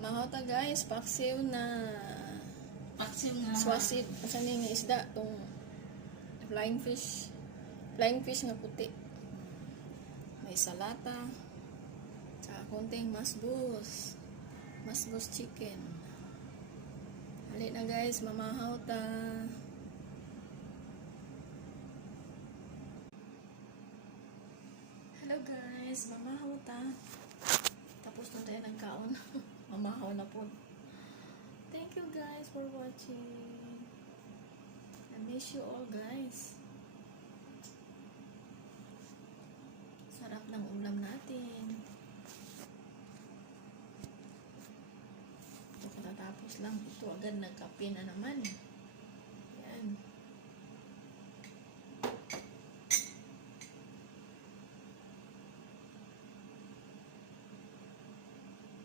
Mahota guys, paksiw na Paksiw nga. swasid. Asan yung isda? Itong flying fish. Flying fish nga puti. May salata. Tsaka konting masbus. Masbus chicken. Hali na guys, mamahaw ta. Hello guys, mamahaw ta. Tapos na tayo nagkaon. Mamahaw na po. Thank you guys for watching. I miss you all guys. Sarap ng ulam natin. Ito katatapos lang. Ito agad nagkape na naman.